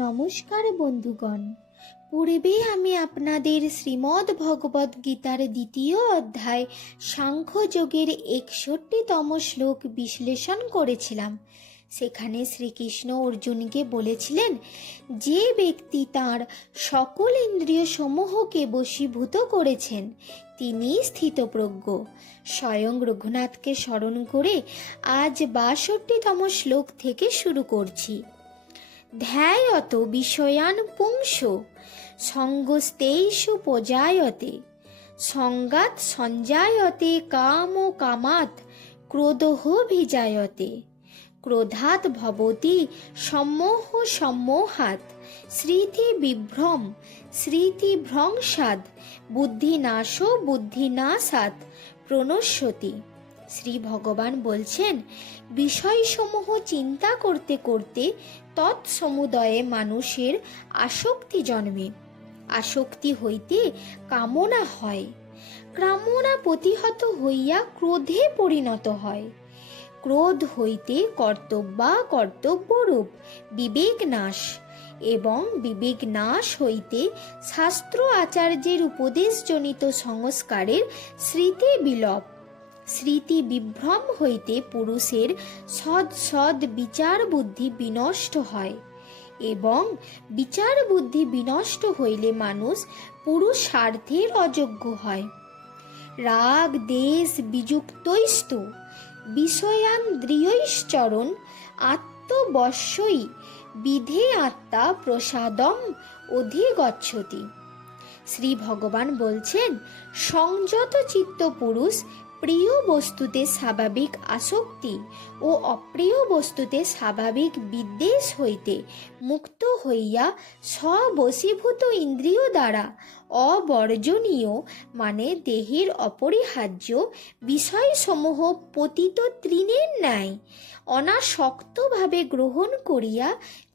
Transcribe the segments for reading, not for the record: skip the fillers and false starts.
নমস্কার বন্ধুগণ, পূর্বে আমি আপনাদের শ্রীমদ্ ভগবদ গীতার দ্বিতীয় অধ্যায় সাংখ্যযোগের 61তম শ্লোক বিশ্লেষণ করেছিলাম। সেখানে শ্রীকৃষ্ণ অর্জুনকে বলেছিলেন, যে ব্যক্তি তাঁর সকল ইন্দ্রিয় সমূহকে বশীভূত করেছেন তিনি স্থিতপ্রজ্ঞ। স্বয়ং রঘুনাথকে স্মরণ করে আজ 62তম শ্লোক থেকে শুরু করছি। ধ্যায়ত বিষয়ান পুংসো সঙ্গস্তেষু পজায়তে সঙ্গাৎ সঞ্জায়তে কাম কামাৎ ক্রোধোভিজায়তে ক্রোধাৎ ভবতি সম্মোহ সম্মোহাৎ স্মৃতি বিভ্রম স্মৃতিভ্রংশাৎ বুদ্ধিনাশো বুদ্ধিনাশাৎ প্রণশ্যতি। শ্রী ভগবান বলছেন, বিষয়সমূহ চিন্তা করতে করতে তৎসমুদয়ে মানুষের আসক্তি জন্মে। আসক্তি হইতে কামনা হয়, কামনা প্রতিহত হইয়া ক্রোধে পরিণত হয়, ক্রোধ হইতে কর্তব্যরূপ বিবেক নাশ, এবং বিবেক নাশ হইতে শাস্ত্র আচার্যের উপদেশজনিত সংস্কারের স্মৃতি বিলোপ, স্মৃতি বিভ্রম হইতে পুরুষের সৎ বিচার বুদ্ধি বিনষ্ট হয়, এবং বিচার বুদ্ধি বিনষ্ট হইলে মানুষ পুরুষার্থের অযোগ্য হয়। রাগ দেশ বিযুক্তৈস্তু বিষয়ান্দ্রিয়ৈশ্চরণ আত্মবশ্যই বিধে আত্মা প্রসাদম অধিগচ্ছতি। শ্রী ভগবান বলছেন, সংযত চিত্ত পুরুষ প্রিয় বস্তুতে স্বাভাবিক আসক্তি ও অপ্রিয় বস্তুতে স্বাভাবিক বিদ্বেষ হইতে মুক্ত হইয়া স্ববশীভূত ইন্দ্রিয় দ্বারা অবর্জনীয় মানে দেহের অপরিহার্য বিষয়সমূহ পতিত তৃণের ন্যায় অনাসক্তভাবে গ্রহণ করিয়া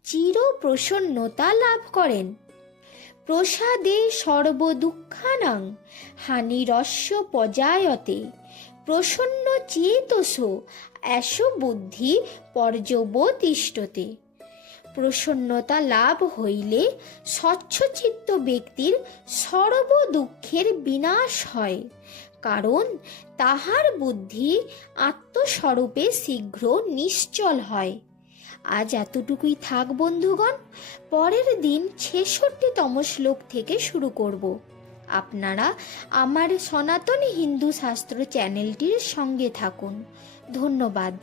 চির প্রসন্নতা লাভ করেন। প্রসাদে সর্বদুঃখানাং হানিরস্য পজায়তে প্রসন্ন চেতসো এষ বুদ্ধি পর্যবতিষ্ঠতে। প্রসন্নতা লাভ হইলে স্বচ্ছচিত্ত ব্যক্তির সর্ব দুঃখের বিনাশ হয়, কারণ তাহার বুদ্ধি আত্মস্বরূপে শীঘ্র নিশ্চল হয়। আজ এতটুকুই থাক বন্ধুগণ, পরের দিন 66তম শ্লোক থেকে শুরু করব। আপনারা আমার সনাতন হিন্দু শাস্ত্র চ্যানেলটির সঙ্গে থাকুন। ধন্যবাদ।